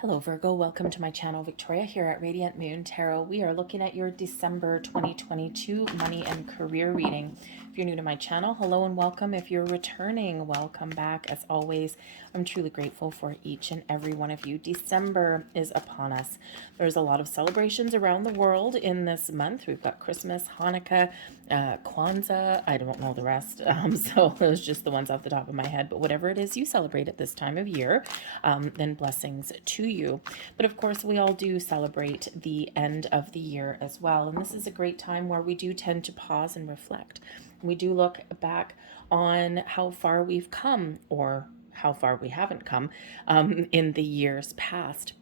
Hello Virgo, welcome to my channel. Victoria here at Radiant Moon Tarot. We are looking at your December 2022 money and career reading. If you're new to my channel, hello and welcome. If you're returning, welcome back. As always, I'm truly grateful for each and every one of you. December is upon us. There's a lot of celebrations around the world in this month. We've got Christmas, Hanukkah, Kwanzaa, I don't know the rest, so those just the ones off the top of my head, but whatever it is you celebrate at this time of year, then blessings to you. But of course, we all do celebrate the end of the year as well, and this is a great time where we do tend to pause and reflect. We do look back on how far we've come, or how far we haven't come in the years past.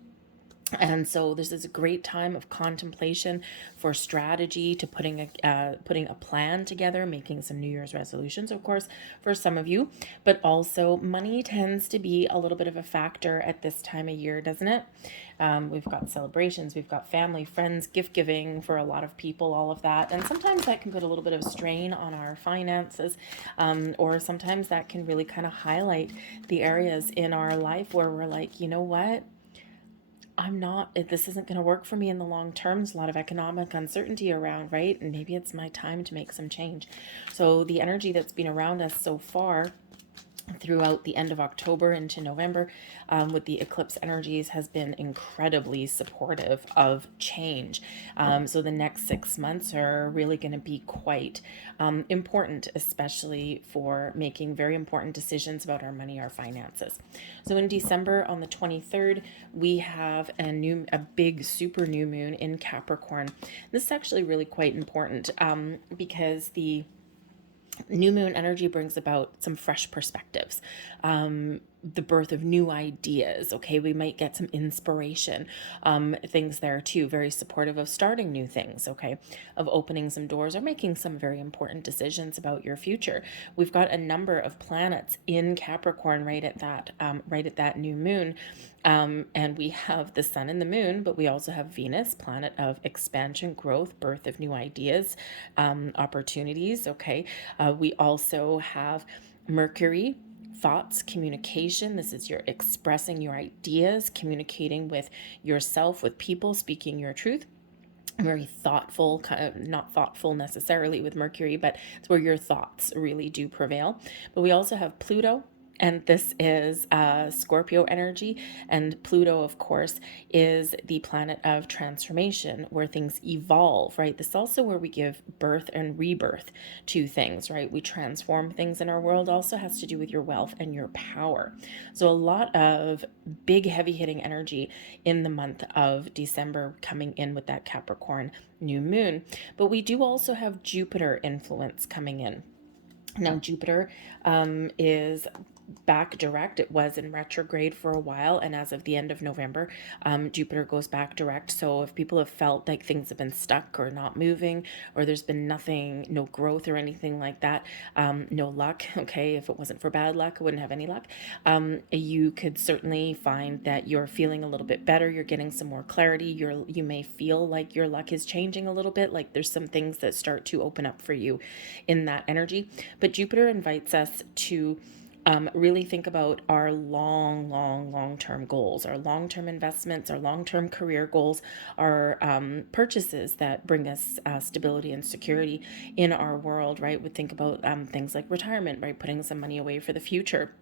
And so this is a great time of contemplation, for strategy, to putting a plan together, making some New Year's resolutions, of course, for some of you. But also money tends to be a little bit of a factor at this time of year, doesn't it? We've got celebrations, we've got family, friends, gift giving for a lot of people, all of that. And sometimes that can put a little bit of strain on our finances, or sometimes that can really kind of highlight the areas in our life where we're like, you know what? This isn't going to work for me in the long term. There's a lot of economic uncertainty around, right? And maybe it's my time to make some change. So the energy that's been around us so far throughout the end of October into November, with the eclipse energies, has been incredibly supportive of change. So the next 6 months are really going to be quite important, especially for making very important decisions about our money, our finances. So in December on the 23rd, we have a big super new moon in Capricorn. This is actually really quite important, because the new moon energy brings about some fresh perspectives, the birth of new ideas. Okay, we might get some inspiration, things there too. Very supportive of starting new things, okay, of opening some doors or making some very important decisions about your future. We've got a number of planets in Capricorn right at that new moon. And we have the sun and the moon, but we also have Venus, planet of expansion, growth, birth of new ideas, opportunities. Okay. We also have Mercury, thoughts, communication. This is your expressing your ideas, communicating with yourself, with people, speaking your truth. Very thoughtful, kind of not thoughtful necessarily with Mercury, but it's where your thoughts really do prevail. But we also have Pluto, and this is Scorpio energy. And Pluto, of course, is the planet of transformation, where things evolve, right? This is also where we give birth and rebirth to things, right? We transform things in our world. Also has to do with your wealth and your power. So a lot of big, heavy hitting energy in the month of December coming in with that Capricorn new moon. But we do also have Jupiter influence coming in. Now, Jupiter is back direct. It was in retrograde for a while, and as of the end of November, Jupiter goes back direct. So if people have felt like things have been stuck or not moving, or there's been nothing, no growth or anything like that, no luck, okay, if it wasn't for bad luck, I wouldn't have any luck, you could certainly find that you're feeling a little bit better. You're getting some more clarity. You may feel like your luck is changing a little bit, like there's some things that start to open up for you in that energy. But Jupiter invites us to really think about our long-term goals, our long-term investments, our long-term career goals, our purchases that bring us stability and security in our world, right? We think about things like retirement, right? Putting some money away for the future.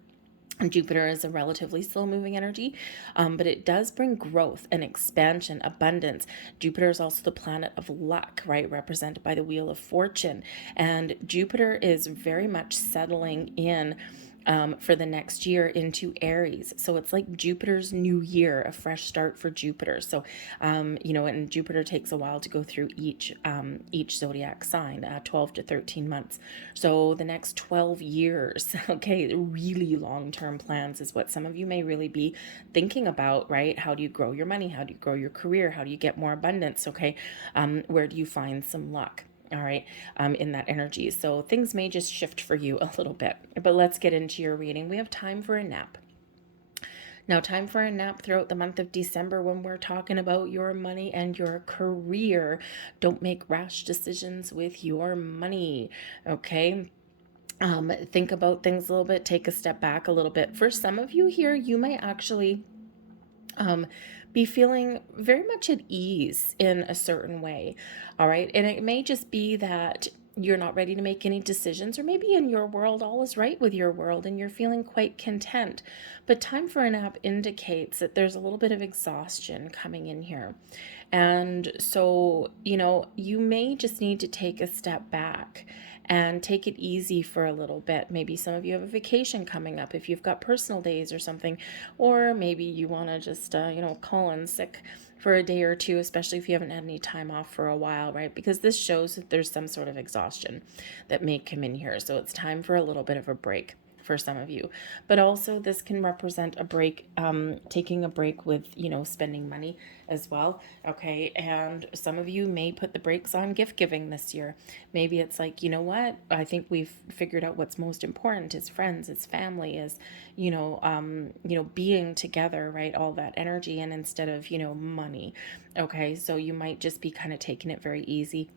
And Jupiter is a relatively slow-moving energy, but it does bring growth and expansion, abundance. Jupiter is also the planet of luck, right, represented by the Wheel of Fortune. And Jupiter is very much settling in for the next year into Aries. So it's like Jupiter's new year, a fresh start for Jupiter. So, and Jupiter takes a while to go through each zodiac sign, 12 to 13 months. So the next 12 years, okay, really long-term plans is what some of you may really be thinking about, right? How do you grow your money? How do you grow your career? How do you get more abundance? Okay. Where do you find some luck? All right, in that energy. So things may just shift for you a little bit, but let's get into your reading. We have time for a nap. Now, time for a nap throughout the month of December when we're talking about your money and your career. Don't make rash decisions with your money, okay? Think about things a little bit, take a step back a little bit. For some of you here, you may actually um, be feeling very much at ease in a certain way. All right. And it may just be that you're not ready to make any decisions, or maybe in your world, all is right with your world and you're feeling quite content. But time for a nap indicates that there's a little bit of exhaustion coming in here. And so, you may just need to take a step back and take it easy for a little bit. Maybe some of you have a vacation coming up if you've got personal days or something, or maybe you want to just, call in sick for a day or two, especially if you haven't had any time off for a while, right? Because this shows that there's some sort of exhaustion that may come in here. So it's time for a little bit of a break for some of you. But also this can represent a break, taking a break with, spending money as well. Okay. And some of you may put the brakes on gift giving this year. Maybe it's like, you know what? I think we've figured out what's most important is friends, it's family, is, being together, right? All that energy. And instead of, money. Okay. So you might just be kind of taking it very easy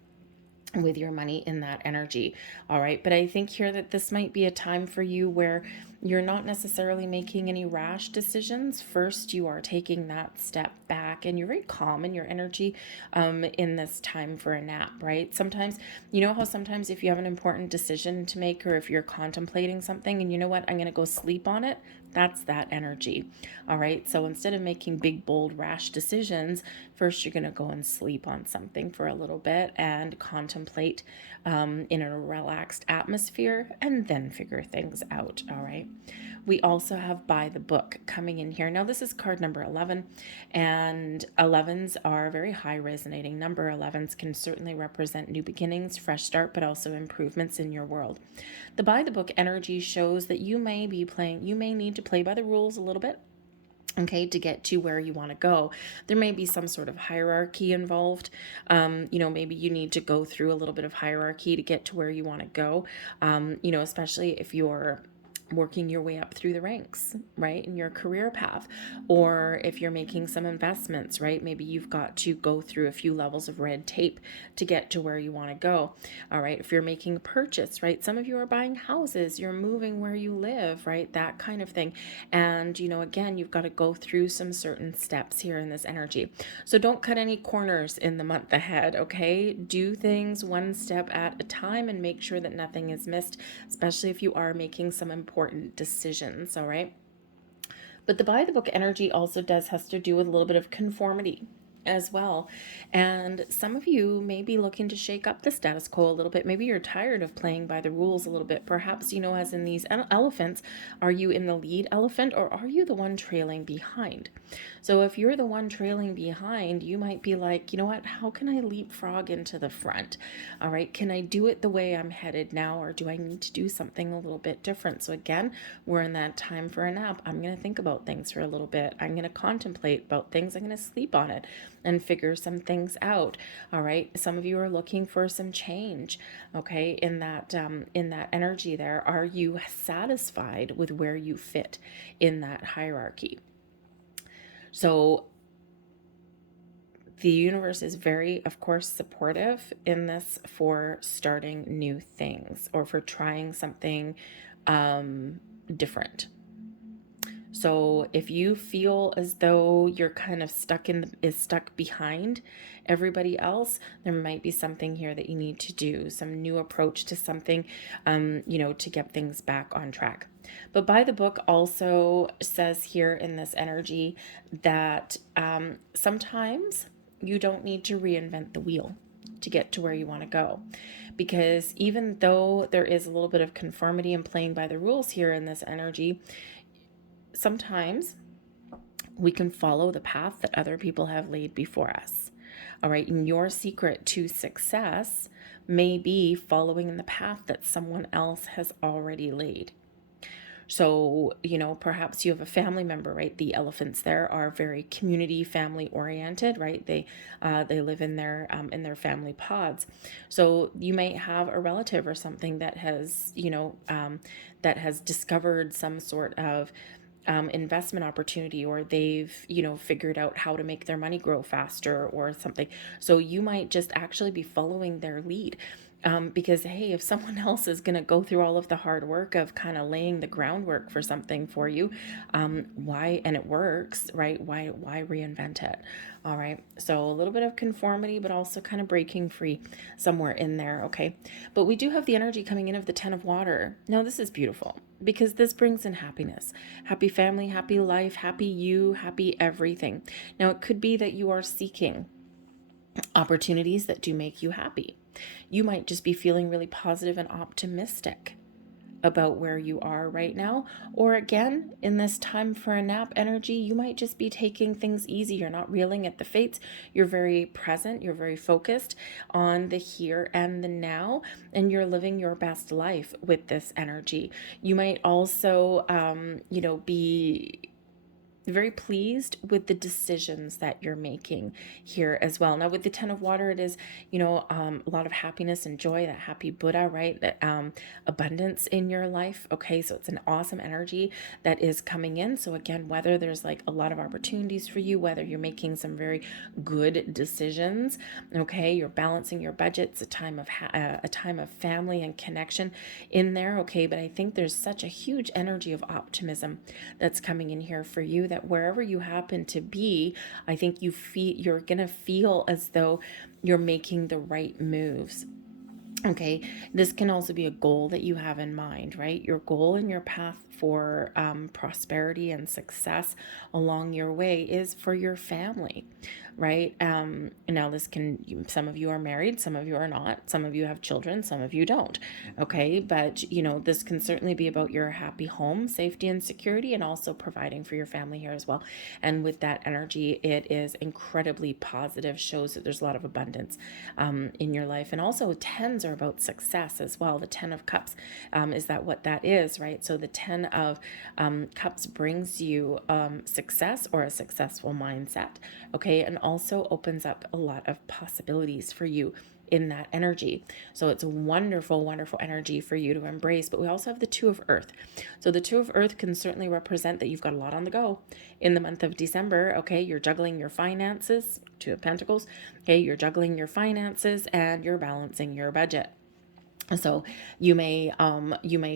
with your money in that energy. All right. But I think here that this might be a time for you where you're not necessarily making any rash decisions. First, you are taking that step back and you're very calm in your energy in this time for a nap, right? Sometimes, you know how sometimes if you have an important decision to make, or if you're contemplating something and you know what, I'm going to go sleep on it. That's that energy. All right. So instead of making big, bold, rash decisions, first you're going to go and sleep on something for a little bit and contemplate in a relaxed atmosphere and then figure things out. All right. We also have by the book coming in here. Now, this is card number 11, and 11s are a very high resonating number. 11s can certainly represent new beginnings, fresh start, but also improvements in your world. The by the book energy shows that you may need to play by the rules a little bit. Okay, to get to where you want to go. There may be some sort of hierarchy involved. Maybe you need to go through a little bit of hierarchy to get to where you want to go. Especially if you're working your way up through the ranks, right, in your career path, or if you're making some investments, right, maybe you've got to go through a few levels of red tape to get to where you want to go. All right, if you're making a purchase, right, some of you are buying houses, you're moving where you live, right, that kind of thing. And again, you've got to go through some certain steps here in this energy. So don't cut any corners in the month ahead. Okay, do things one step at a time and make sure that nothing is missed, especially if you are making some important decisions. All right. But the by the book energy also has to do with a little bit of conformity as well. And some of you may be looking to shake up the status quo a little bit. Maybe you're tired of playing by the rules a little bit. Perhaps, as in these elephants, are you in the lead elephant or are you the one trailing behind? So if you're the one trailing behind, you might be like, you know what, how can I leapfrog into the front? All right, can I do it the way I'm headed now, or do I need to do something a little bit different? So again, we're in that time for a nap. I'm going to think about things for a little bit. I'm going to contemplate about things. I'm going to sleep on it and figure some things out. All right. Some of you are looking for some change. Okay. In that energy there, are you satisfied with where you fit in that hierarchy? So the universe is very, of course, supportive in this for starting new things or for trying something different. So if you feel as though you're kind of stuck behind everybody else, there might be something here that you need to do, some new approach to something, to get things back on track. But by the book also says here in this energy that sometimes you don't need to reinvent the wheel to get to where you want to go. Because even though there is a little bit of conformity and playing by the rules here in this energy, sometimes we can follow the path that other people have laid before us. All right. And your secret to success may be following in the path that someone else has already laid. So, perhaps you have a family member, right? The elephants there are very community, family oriented, right? They live in their family pods. So you might have a relative or something that has, that has discovered some sort of investment opportunity, or they've figured out how to make their money grow faster or something. So you might just actually be following their lead. Because, hey, if someone else is going to go through all of the hard work of kind of laying the groundwork for something for you, why, and it works, right? Why reinvent it? All right. So a little bit of conformity, but also kind of breaking free somewhere in there. Okay. But we do have the energy coming in of the 10 of water. Now, this is beautiful because this brings in happiness, happy family, happy life, happy you, happy everything. Now, it could be that you are seeking opportunities that do make you happy. You might just be feeling really positive and optimistic about where you are right now. Or again, in this time for a nap energy, you might just be taking things easy. You're not reeling at the fates. You're very present. You're very focused on the here and the now, and you're living your best life with this energy. You might also, be very pleased with the decisions that you're making here as well. Now, with the 10 of water, it is, a lot of happiness and joy, that happy Buddha, right? That abundance in your life. Okay, so it's an awesome energy that is coming in. So again, whether there's like a lot of opportunities for you, whether you're making some very good decisions, okay, you're balancing your budgets, a time of family and connection in there. Okay, but I think there's such a huge energy of optimism that's coming in here for you, that wherever you happen to be, I think you're gonna feel as though you're making the right moves. Okay, this can also be a goal that you have in mind, right? Your goal and your path for prosperity and success along your way is for your family, right? Now this some of you are married, some of you are not, some of you have children, some of you don't. Okay, but this can certainly be about your happy home, safety and security, and also providing for your family here as well. And with that energy, it is incredibly positive, shows that there's a lot of abundance in your life. And also tens are about success as well. The 10 of cups, is that what that is, right? So the 10 of cups brings you success or a successful mindset, okay, and also opens up a lot of possibilities for you in that energy. So it's a wonderful, wonderful energy for you to embrace. But we also have the 2 of earth. So the 2 of earth can certainly represent that you've got a lot on the go in the month of December. Okay, you're juggling your finances, 2 of pentacles. Okay, you're juggling your finances and you're balancing your budget. So you may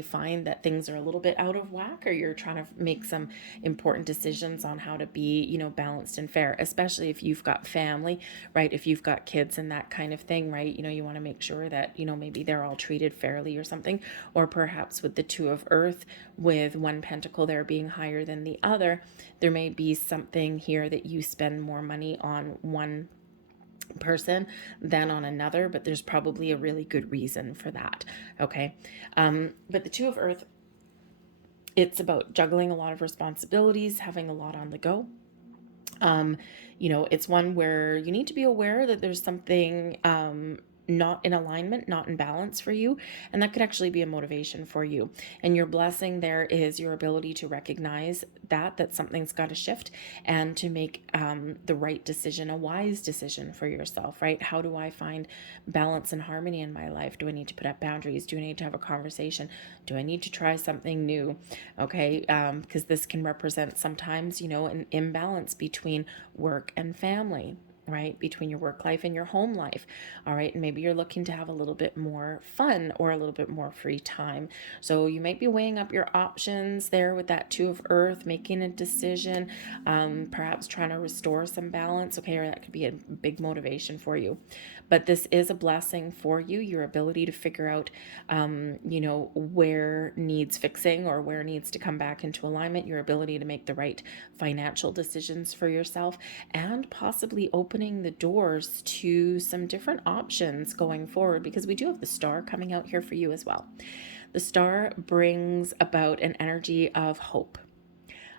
find that things are a little bit out of whack, or you're trying to make some important decisions on how to be, balanced and fair, especially if you've got family, right? If you've got kids and that kind of thing, right? You want to make sure that, maybe they're all treated fairly or something, or perhaps with the 2 of earth, with one pentacle there being higher than the other, there may be something here that you spend more money on one person than on another, but there's probably a really good reason for that. Okay, but the 2 of earth, it's about juggling a lot of responsibilities, having a lot on the go. It's one where you need to be aware that there's something not in alignment, not in balance for you. And that could actually be a motivation for you. And your blessing there is your ability to recognize that something's got to shift, and to make the right decision, a wise decision for yourself, right? How do I find balance and harmony in my life? Do I need to put up boundaries? Do I need to have a conversation? Do I need to try something new? Okay, because this can represent sometimes, an imbalance between work and family, right? Between your work life and your home life. All right. And maybe you're looking to have a little bit more fun or a little bit more free time. So you might be weighing up your options there with that 2 of earth, making a decision, perhaps trying to restore some balance. Okay. Or that could be a big motivation for you. But this is a blessing for you, your ability to figure out, where needs fixing or where needs to come back into alignment, your ability to make the right financial decisions for yourself, and possibly opening the doors to some different options going forward, because we do have the star coming out here for you as well. The star brings about an energy of hope,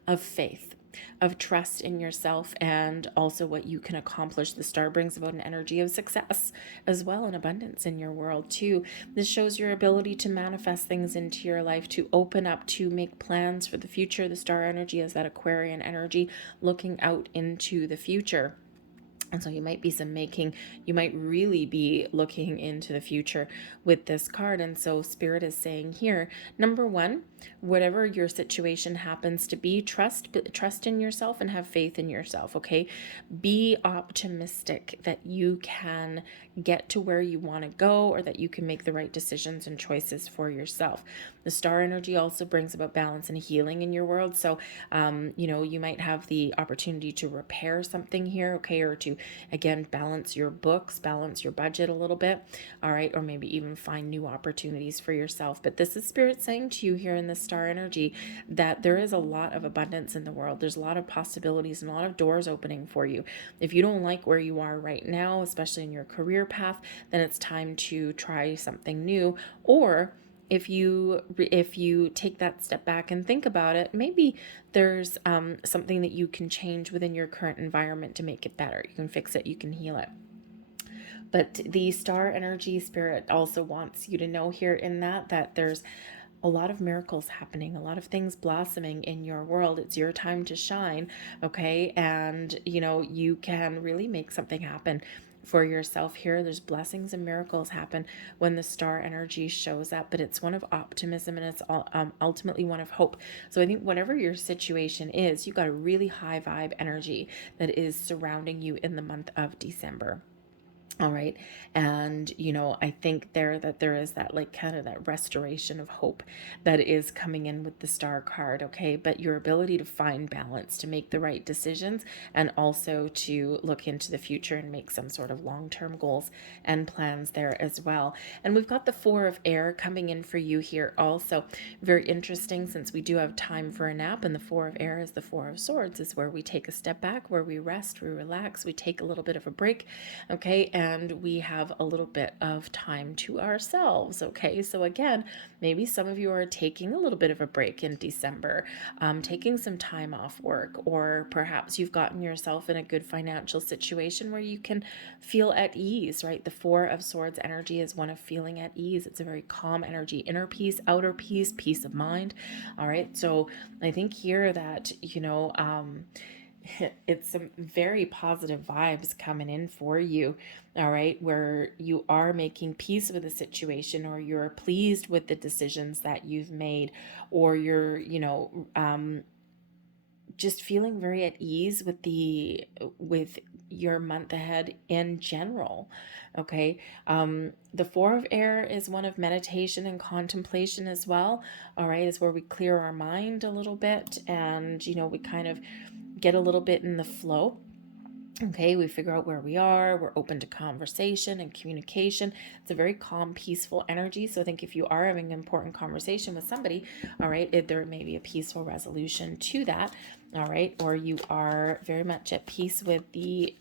of faith, of trust in yourself, and also what you can accomplish. The star brings about an energy of success as well, and abundance in your world too. This shows your ability to manifest things into your life, to open up, to make plans for the future. The star energy is that Aquarian energy, looking out into the future. And so you might be you might really be looking into the future with this card. And so Spirit is saying here, number one, whatever your situation happens to be, trust in yourself and have faith in yourself, okay? Be optimistic that you can get to where you want to go, or that you can make the right decisions and choices for yourself. The star energy also brings about balance and healing in your world. So, you might have the opportunity to repair something here, okay, or to, again, balance your books, balance your budget a little bit, all right, or maybe even find new opportunities for yourself. But this is Spirit saying to you here in the star energy that there is a lot of abundance in the world. There's a lot of possibilities and a lot of doors opening for you. If you don't like where you are right now, especially in your career path, then it's time to try something new. Or if you take that step back and think about it, maybe there's something that you can change within your current environment to make it better. You can fix it, you can heal it. But the star energy, Spirit also wants you to know here in that there's a lot of miracles happening, a lot of things blossoming in your world. It's your time to shine, okay? And, you can really make something happen for yourself here. There's blessings and miracles happen when the star energy shows up, but it's one of optimism, and it's ultimately one of hope. So I think whatever your situation is, you've got a really high vibe energy that is surrounding you in the month of December. All right. And, I think there is that, like, kind of that restoration of hope that is coming in with the star card. Okay. But your ability to find balance, to make the right decisions, and also to look into the future and make some sort of long-term goals and plans there as well. And we've got the Four of Air coming in for you here also. Very interesting, since we do have time for a nap, and the Four of Air is the Four of Swords, is where we take a step back, where we rest, we relax, we take a little bit of a break. Okay. And we have a little bit of time to ourselves. Okay. So again, maybe some of you are taking a little bit of a break in December, taking some time off work, or perhaps you've gotten yourself in a good financial situation where you can feel at ease, right? The Four of Swords energy is one of feeling at ease. It's a very calm energy, inner peace, outer peace, peace of mind. All right. So I think here that, it's some very positive vibes coming in for you, all right, where you are making peace with the situation, or you're pleased with the decisions that you've made, or you're, just feeling very at ease with your month ahead in general. Okay. The Four of Air is one of meditation and contemplation as well. All right. It's where we clear our mind a little bit, and, we kind of get a little bit in the flow. Okay, we figure out where we are. We're open to conversation and communication. It's a very calm, peaceful energy. So I think if you are having an important conversation with somebody, all right, there may be a peaceful resolution to that. All right, or you are very much at peace with the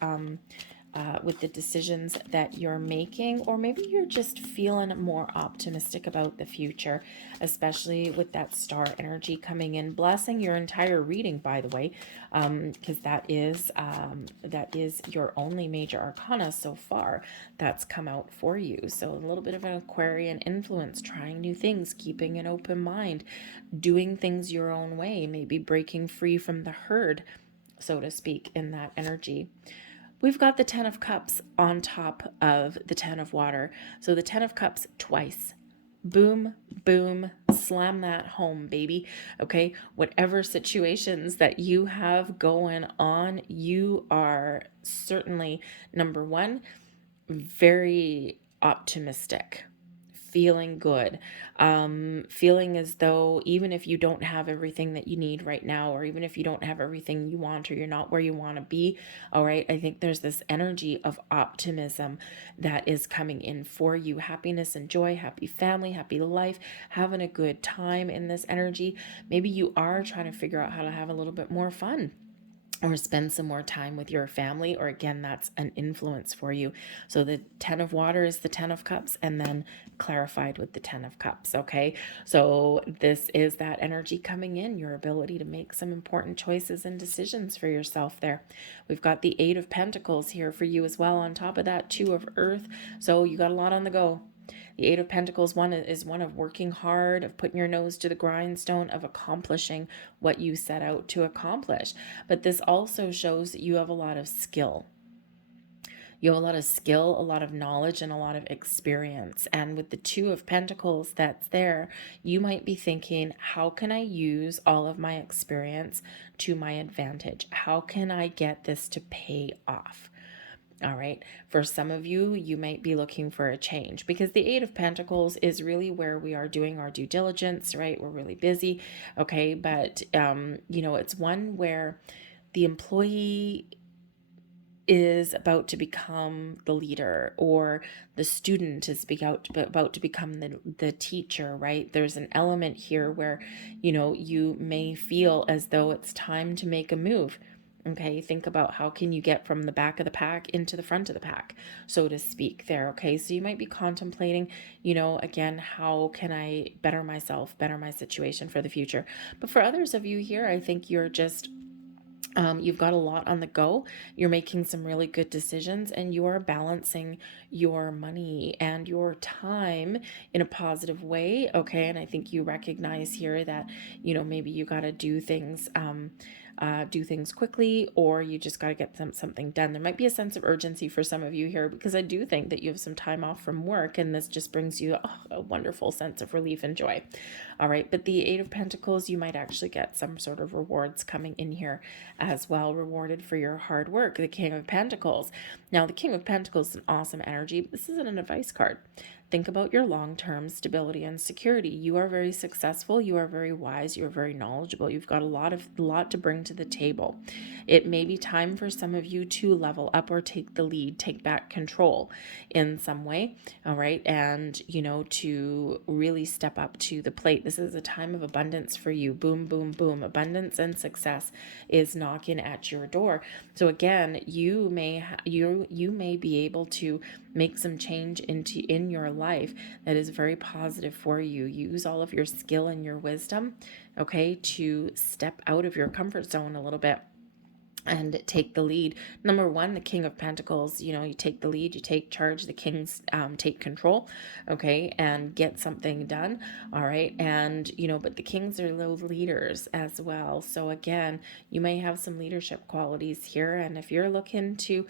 decisions that you're making, or maybe you're just feeling more optimistic about the future, especially with that star energy coming in, blessing your entire reading, by the way, because that is your only major arcana so far that's come out for you. So a little bit of an Aquarian influence, trying new things, keeping an open mind, doing things your own way, maybe breaking free from the herd, so to speak, in that energy. We've got the Ten of Cups on top of the Ten of Water. So the Ten of Cups twice. Boom, boom, slam that home, baby. Okay, whatever situations that you have going on, you are certainly, number one, very optimistic, feeling good, feeling as though even if you don't have everything that you need right now, or even if you don't have everything you want, or you're not where you want to be, all right, I think there's this energy of optimism that is coming in for you. Happiness and joy, happy family, happy life, having a good time in this energy. Maybe you are trying to figure out how to have a little bit more fun, or spend some more time with your family, or again, that's an influence for you. So the Ten of Water is the Ten of Cups, and then clarified with the Ten of Cups. Okay, so this is that energy coming in, your ability to make some important choices and decisions for yourself there. We've got the Eight of Pentacles here for you as well, on top of that, Two of Earth. So you got a lot on the go. The Eight of Pentacles is one of working hard, of putting your nose to the grindstone, of accomplishing what you set out to accomplish. But this also shows that you have a lot of skill. You have a lot of skill, a lot of knowledge, and a lot of experience. And with the Two of Pentacles that's there, you might be thinking, how can I use all of my experience to my advantage? How can I get this to pay off? All right. For some of you, you might be looking for a change, because the Eight of Pentacles is really where we are doing our due diligence, right? We're really busy. Okay. But, it's one where the employee is about to become the leader, or the student is about to become the teacher, right? There's an element here where, you may feel as though it's time to make a move. Okay, think about how can you get from the back of the pack into the front of the pack, so to speak, there. Okay, so you might be contemplating, again, how can I better myself, better my situation for the future. But for others of you here, I think you're just you've got a lot on the go. You're making some really good decisions, and you are balancing your money and your time in a positive way. Okay. And I think you recognize here that, maybe you got to do things quickly, or you just got to get something done. There might be a sense of urgency for some of you here, because I do think that you have some time off from work, and this just brings you a wonderful sense of relief and joy. All right. But the Eight of Pentacles, you might actually get some sort of rewards coming in here as well, rewarded for your hard work. The King of Pentacles. Now, the King of Pentacles is an awesome energy, but this isn't an advice card. Think about your long-term stability and security. You are very successful. You are very wise. You are very knowledgeable. You've got a lot to bring to the table. It may be time for some of you to level up or take the lead, take back control in some way. All right. And, to really step up to the plate. This is a time of abundance for you. Boom, boom, boom. Abundance and success is knocking at your door. So again, you may be able to make some change in your life that is very positive for you. Use all of your skill and your wisdom, okay, to step out of your comfort zone a little bit and take the lead. Number one, the King of Pentacles, you take the lead, you take charge. The Kings take control, okay, and get something done. All right. And, but the Kings are those leaders as well. So again, you may have some leadership qualities here. And if you're looking to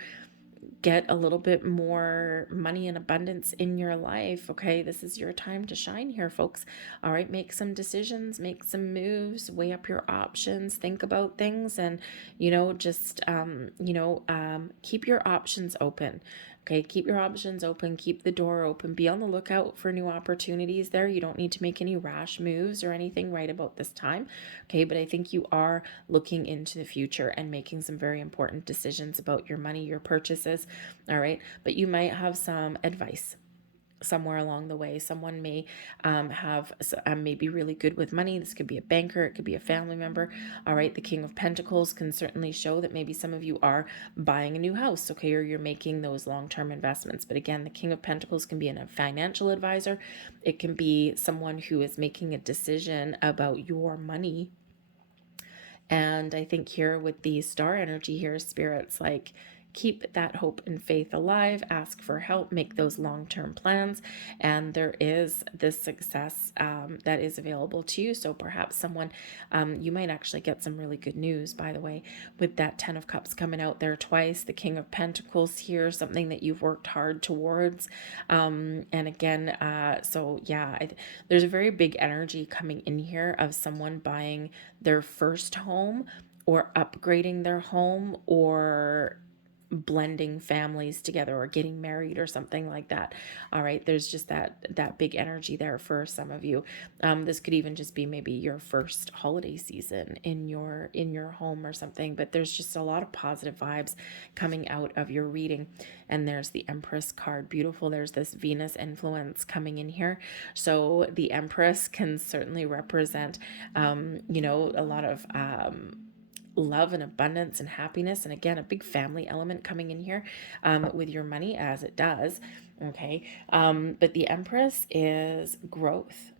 get a little bit more money and abundance in your life, okay, this is your time to shine here, folks. All right, make some decisions, make some moves, weigh up your options, think about things, and just keep your options open. Okay, keep your options open, keep the door open, be on the lookout for new opportunities there. You don't need to make any rash moves or anything right about this time. Okay, but I think you are looking into the future and making some very important decisions about your money, your purchases. All right, but you might have some advice somewhere along the way. Someone may may be really good with money. This could be a banker, it could be a family member. All right, the King of Pentacles can certainly show that maybe some of you are buying a new house, okay, or you're making those long-term investments. But again, the King of Pentacles can be a financial advisor. It can be someone who is making a decision about your money. And I think here with the star energy here, spirits like, keep that hope and faith alive, ask for help, make those long-term plans, and there is this success that is available to you. So perhaps someone, you might actually get some really good news, by the way, with that 10 of Cups coming out there twice, the King of Pentacles here, something that you've worked hard towards. And again, there's a very big energy coming in here of someone buying their first home, or upgrading their home, or blending families together, or getting married, or something like that. All right, there's just that big energy there for some of you. This could even just be maybe your first holiday season in your home or something, but there's just a lot of positive vibes coming out of your reading. And there's the Empress card, beautiful. There's this Venus influence coming in here, so the Empress can certainly represent a lot of love and abundance and happiness, and again, a big family element coming in here with your money, as it does. Okay, but the Empress is growth.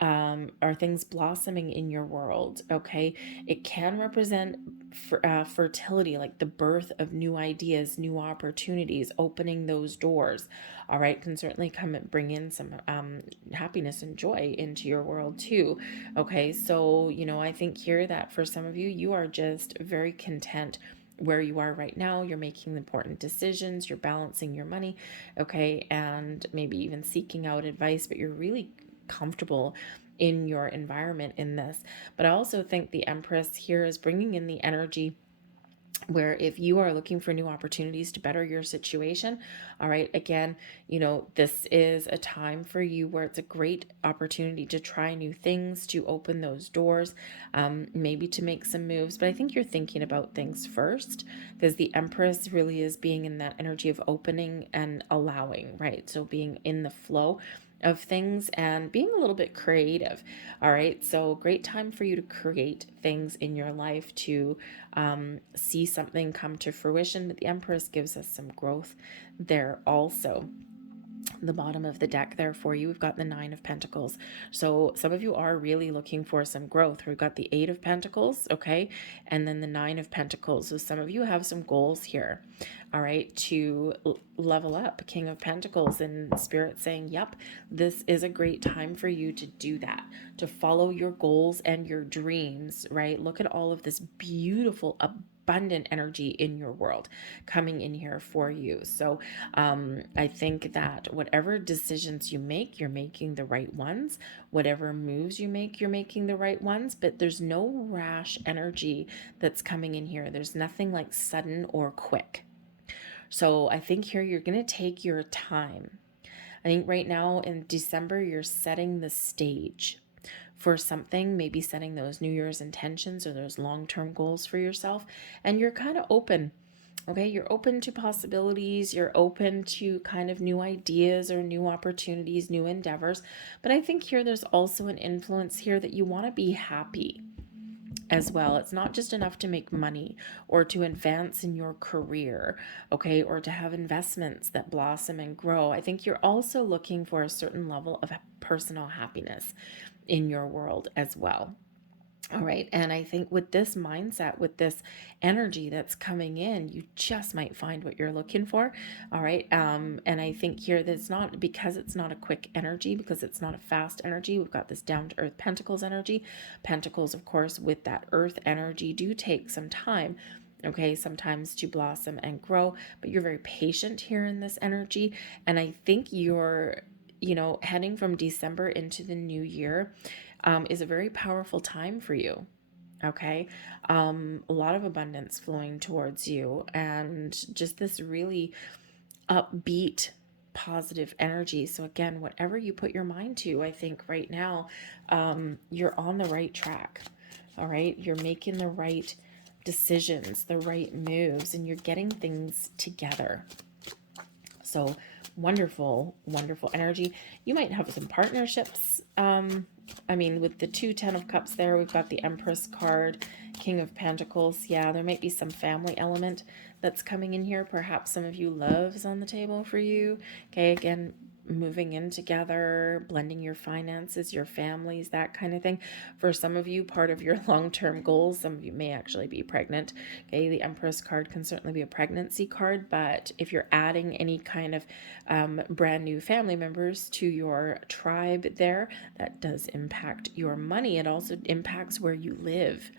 Are things blossoming in your world? Okay, it can represent fertility, like the birth of new ideas, new opportunities, opening those doors. All right, can certainly come and bring in some happiness and joy into your world too. Okay, so I think here that for some of you, you are just very content where you are right now. You're making important decisions, you're balancing your money, okay, and maybe even seeking out advice, but you're really comfortable in your environment in this. But I also think the Empress here is bringing in the energy where if you are looking for new opportunities to better your situation, all right, again, this is a time for you where it's a great opportunity to try new things, to open those doors, maybe to make some moves. But I think you're thinking about things first, because the Empress really is being in that energy of opening and allowing, right? So being in the flow of things and being a little bit creative. All right, so great time for you to create things in your life, to see something come to fruition. But the Empress gives us some growth there also. The bottom of the deck there for you, we've got the Nine of Pentacles. So some of you are really looking for some growth. We've got the Eight of Pentacles, okay, and then the Nine of Pentacles. So some of you have some goals here, all right, to level up. King of Pentacles, and Spirit saying, yep, this is a great time for you to do that, to follow your goals and your dreams, right? Look at all of this beautiful, abundant energy in your world coming in here for you. So I think that whatever decisions you make, you're making the right ones. Whatever moves you make, you're making the right ones. But there's no rash energy that's coming in here. There's nothing like sudden or quick. So I think here you're going to take your time. I think right now in December, you're setting the stage for something, maybe setting those New Year's intentions or those long-term goals for yourself, and you're kind of open. Okay, you're open to possibilities, you're open to kind of new ideas or new opportunities, new endeavors. But I think here there's also an influence here that you want to be happy as well. It's not just enough to make money or to advance in your career, okay, or to have investments that blossom and grow. I think you're also looking for a certain level of personal happiness in your world as well. All right. And I think with this mindset, with this energy that's coming in, you just might find what you're looking for. All right. And I think here that's not because it's not a quick energy, because it's not a fast energy. We've got this down to earth Pentacles energy. Pentacles, of course, with that earth energy do take some time. Okay, sometimes to blossom and grow, but you're very patient here in this energy. And I think you're, heading from December into the new year is a very powerful time for you. Okay. A lot of abundance flowing towards you, and just this really upbeat, positive energy. So again, whatever you put your mind to, I think right now, you're on the right track. All right. You're making the right decisions, the right moves, and you're getting things together. So wonderful, wonderful energy. You might have some partnerships. With the 10 of Cups there, we've got the Empress card, King of Pentacles. Yeah, there might be some family element that's coming in here. Perhaps some of you love is on the table for you. Okay, again, moving in together, blending your finances, your families, that kind of thing. For some of you, part of your long-term goals, some of you may actually be pregnant. Okay, the Empress card can certainly be a pregnancy card, but if you're adding any kind of brand new family members to your tribe there, that does impact your money. It also impacts where you live.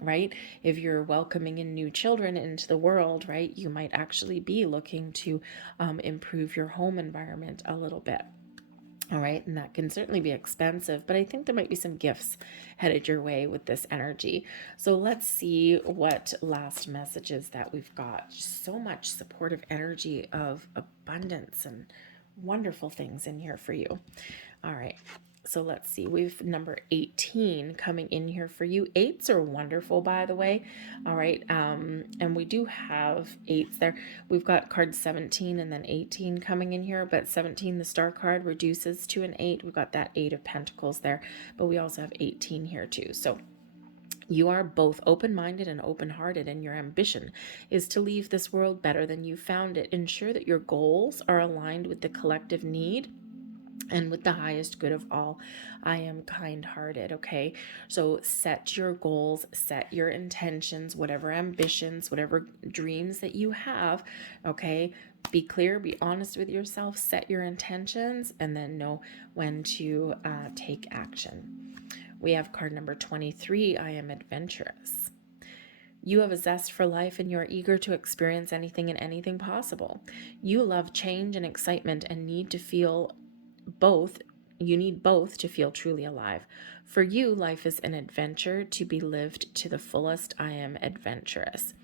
Right? If you're welcoming in new children into the world, right, you might actually be looking to improve your home environment a little bit. All right, and that can certainly be expensive, but I think there might be some gifts headed your way with this energy. So let's see what last messages that we've got. Just so much supportive energy of abundance and wonderful things in here for you. All right. So let's see, we've number 18 coming in here for you. 8s are wonderful, by the way. All right. And we do have 8s there. We've got card 17 and then 18 coming in here, but 17, the star card, reduces to an 8. We've got that 8 of Pentacles there, but we also have 18 here too. So you are both open-minded and open-hearted, and your ambition is to leave this world better than you found it. Ensure that your goals are aligned with the collective need and with the highest good of all. I am kind-hearted, okay? So set your goals, set your intentions, whatever ambitions, whatever dreams that you have, okay? Be clear, be honest with yourself, set your intentions, and then know when to take action. We have card number 23, I am adventurous. You have a zest for life and you're eager to experience anything and anything possible. You love change and excitement and need to feel both. You need both to feel truly alive. For you, life is an adventure to be lived to the fullest. I am adventurous.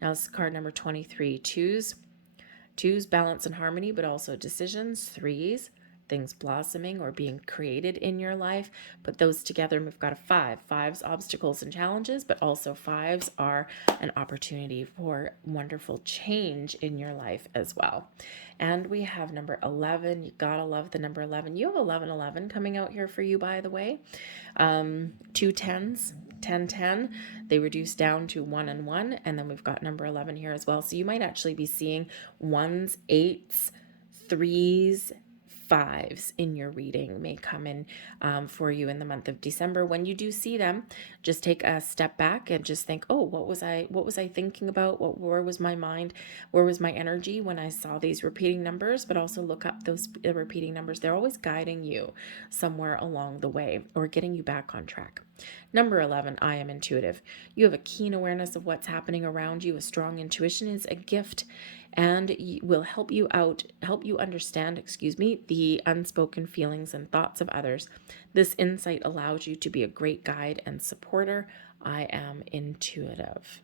Now, this is card number 23. Twos, balance and harmony, but also decisions. Threes, things blossoming or being created in your life. Put those together and we've got a 5. Fives, obstacles and challenges, but also fives are an opportunity for wonderful change in your life as well. And we have number 11. You gotta love the number 11. You have 1111 coming out here for you, by the way. 2 tens. 10 10, they reduce down to 1 and 1, and then we've got number 11 here as well. So you might actually be seeing 1s, 8s, 3s, 5s in your reading may come in for you in the month of December. When you do see them, just take a step back and just think, oh, what was I thinking about? Where was my mind? Where was my energy when I saw these repeating numbers? But also look up those repeating numbers. They're always guiding you somewhere along the way or getting you back on track. Number 11, I am intuitive. You have a keen awareness of what's happening around you. A strong intuition is a gift and will help you understand, the unspoken feelings and thoughts of others. This insight allows you to be a great guide and supporter. I am intuitive.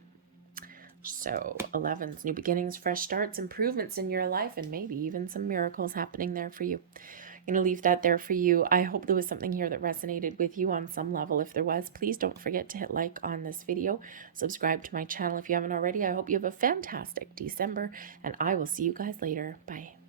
So 11's new beginnings, fresh starts, improvements in your life, and maybe even some miracles happening there for you. I'm going to leave that there for you. I hope there was something here that resonated with you on some level. If there was, please don't forget to hit like on this video. Subscribe to my channel if you haven't already. I hope you have a fantastic December, and I will see you guys later. Bye.